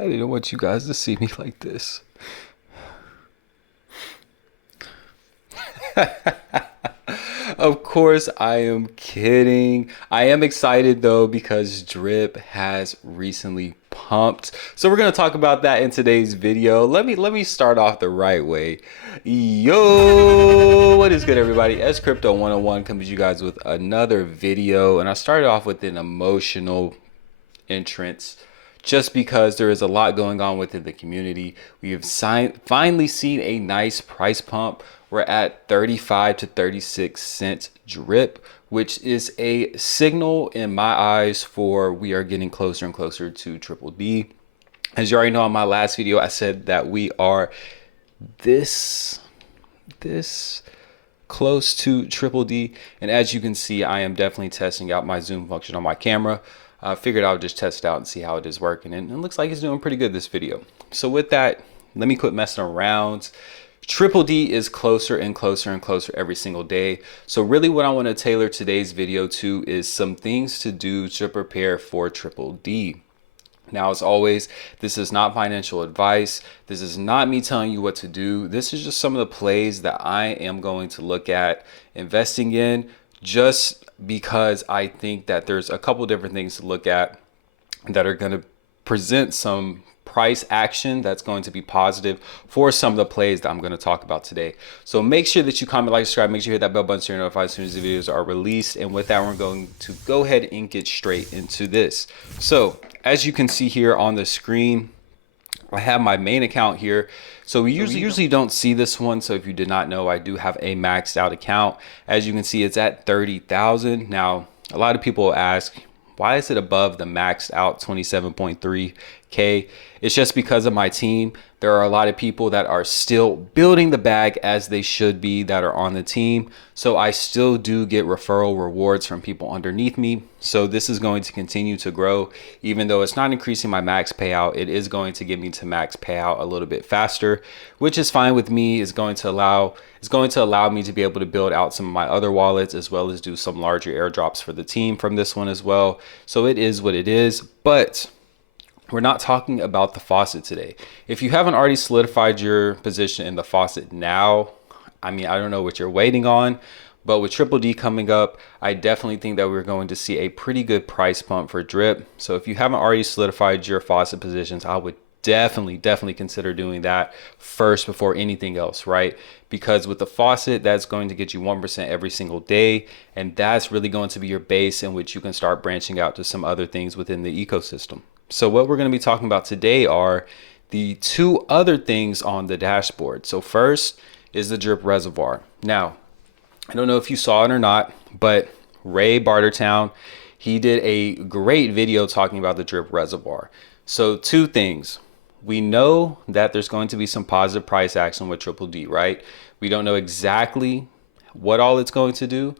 I didn't want you guys to see me like this. Of course, I am kidding. I am excited though because Drip has recently pumped. So we're gonna talk about that in today's video. Let me start off the right way. Yo, what is good, everybody? S Crypto 101 comes to you guys with another video, and I started off with an emotional entrance just because there is a lot going on within the community. We have finally seen a nice price pump. We're at 35 to 36 cents drip, which is a signal in my eyes for we are getting closer and closer to triple D. As you already know, in my last video, I said that we are this close to triple D. And as you can see, I am definitely testing out my zoom function on my camera. I figured I would just test it out and see how it is working. And it looks like it's doing pretty good this video. So with that, let me quit messing around. Triple D is closer and closer and closer every single day. So really what I want to tailor today's video to is some things to do to prepare for triple D. Now, as always, this is not financial advice. This is not me telling you what to do. This is just some of the plays that I am going to look at investing in, just because I think that there's a couple different things to look at that are going to present some price action that's going to be positive for some of the plays that I'm going to talk about today. So make sure that you comment, like, subscribe, make sure you hit that bell button so you're notified as soon as the videos are released. And with that, we're going to go ahead and get straight into this. So as you can see here on the screen, I have my main account here. So we usually don't see this one. So if you did not know, I do have a maxed out account. As you can see, it's at 30,000. Now, a lot of people ask, why is it above the maxed out 27.3K? It's just because of my team. There are a lot of people that are still building the bag as they should be that are on the team. So I still do get referral rewards from people underneath me. So this is going to continue to grow. Even though it's not increasing my max payout, it is going to get me to max payout a little bit faster, which is fine with me. It's going to allow me to be able to build out some of my other wallets, as well as do some larger airdrops for the team from this one as well. So it is what it is, but we're not talking about the faucet today. If you haven't already solidified your position in the faucet now, I mean, I don't know what you're waiting on, but with triple D coming up, I definitely think that we're going to see a pretty good price pump for drip. So if you haven't already solidified your faucet positions, I would definitely consider doing that first before anything else, right? Because with the faucet, that's going to get you 1% every single day, and that's really going to be your base in which you can start branching out to some other things within the ecosystem. So what we're going to be talking about today are the two other things on the dashboard. So first is the drip reservoir. Now, I don't know if you saw it or not, but Ray Bartertown, he did a great video talking about the drip reservoir. So two things. We know that there's going to be some positive price action with triple D, right? We don't know exactly what all it's going to do,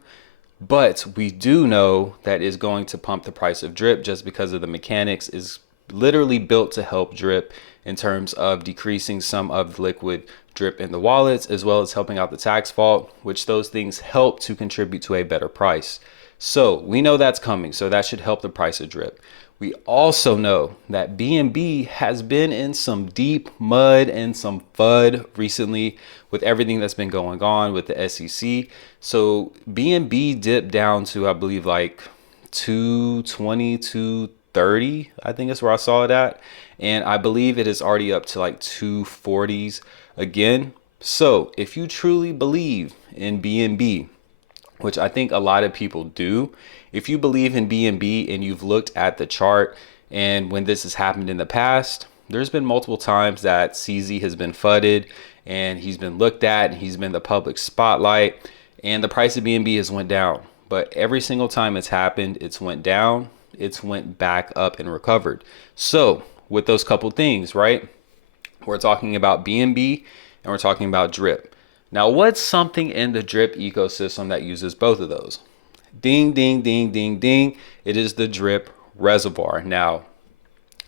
but we do know that it's going to pump the price of drip just because of the mechanics is literally built to help drip in terms of decreasing some of the liquid drip in the wallets, as well as helping out the tax vault, which those things help to contribute to a better price. So we know that's coming. So that should help the price of drip. We also know that BNB has been in some deep mud and some FUD recently with everything that's been going on with the SEC. So BNB dipped down to, I believe, like 220, 230. I think that's where I saw it at. And I believe it is already up to like 240s again. So if you truly believe in BNB, which I think a lot of people do, if you believe in BNB and you've looked at the chart, and when this has happened in the past, there's been multiple times that CZ has been fudded and he's been looked at and he's been the public spotlight, and the price of BNB has went down. But every single time it's happened, it's went down, it's went back up and recovered. So with those couple things, right? We're talking about BNB and we're talking about drip. Now, what's something in the drip ecosystem that uses both of those? Ding, ding, ding, ding, ding. It is the drip reservoir. Now,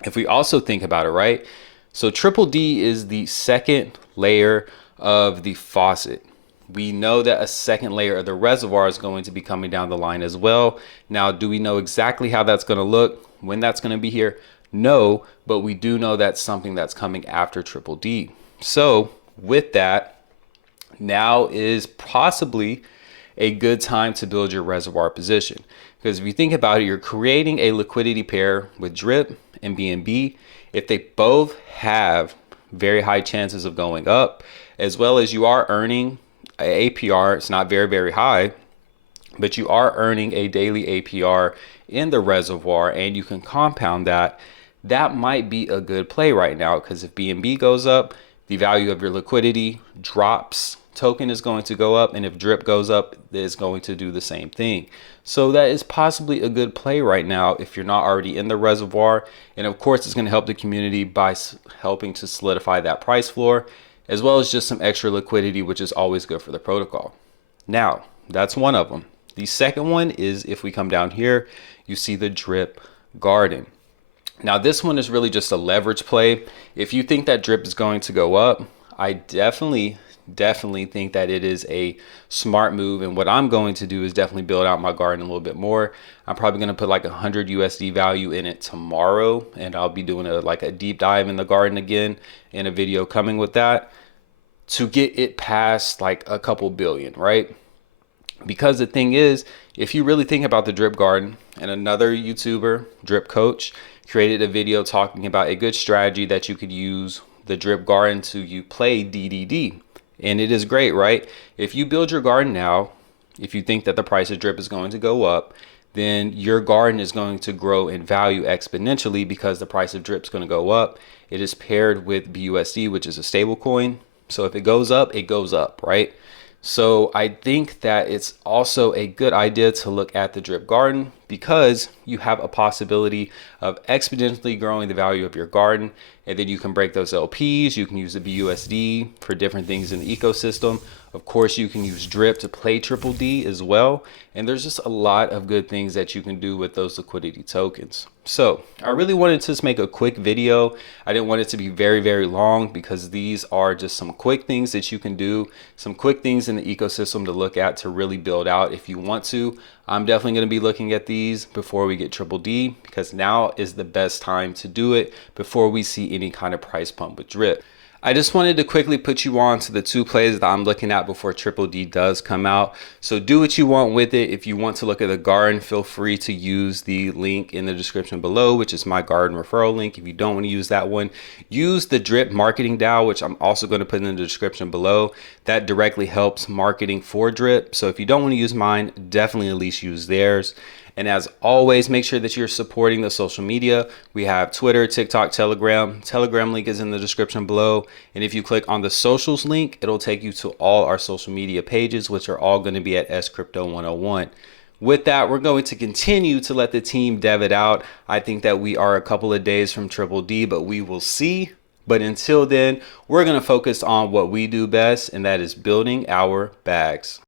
if we also think about it, right? So triple D is the second layer of the faucet. We know that a second layer of the reservoir is going to be coming down the line as well. Now, do we know exactly how that's going to look, when that's going to be here? No, but we do know that's something that's coming after Triple D. So with that, now is possibly a good time to build your reservoir position. Because if you think about it, you're creating a liquidity pair with drip and BNB. If they both have very high chances of going up, as well as you are earning a APR, it's not very, very high, but you are earning a daily APR in the reservoir and you can compound that, that might be a good play right now. Because if BNB goes up, the value of your liquidity drops, token is going to go up, and if drip goes up, it's going to do the same thing. So that is possibly a good play right now if you're not already in the reservoir. And of course, it's going to help the community by helping to solidify that price floor, as well as just some extra liquidity, which is always good for the protocol. Now, that's one of them. The second one is if we come down here, you see the drip garden. Now this one is really just a leverage play. If you think that drip is going to go up, I definitely think that it is a smart move. And what I'm going to do is definitely build out my garden a little bit more. I'm probably going to put like 100 USD value in it tomorrow, and I'll be doing a deep dive in the garden again in a video coming with that to get it past like a couple billion, right? Because the thing is, if you really think about the drip garden, and another YouTuber, Drip Coach, created a video talking about a good strategy that you could use the drip garden to you play DDD. And it is great, right? If you build your garden now, if you think that the price of drip is going to go up, then your garden is going to grow in value exponentially because the price of drip is going to go up. It is paired with BUSD, which is a stable coin. So if it goes up, right? So I think that it's also a good idea to look at the drip garden because you have a possibility of exponentially growing the value of your garden. And then you can break those LPs. You can use the BUSD for different things in the ecosystem. Of course, you can use drip to play triple D as well. And there's just a lot of good things that you can do with those liquidity tokens. So I really wanted to just make a quick video. I didn't want it to be very, very long because these are just some quick things that you can do, some quick things in the ecosystem to look at to really build out if you want to. I'm definitely going to be looking at these before we get triple D because now is the best time to do it before we see any kind of price pump with drip. I just wanted to quickly put you on to the two plays that I'm looking at before Triple D does come out. So do what you want with it. If you want to look at the garden, feel free to use the link in the description below, which is my garden referral link. If you don't want to use that one, use the drip marketing DAO, which I'm also going to put in the description below. That directly helps marketing for drip. So if you don't want to use mine, definitely at least use theirs. And as always, make sure that you're supporting the social media. We have Twitter, TikTok, Telegram. Telegram link is in the description below. And if you click on the socials link, it'll take you to all our social media pages, which are all going to be at SCrypto101. With that, we're going to continue to let the team dev it out. I think that we are a couple of days from triple D, but we will see. But until then, we're going to focus on what we do best, and that is building our bags.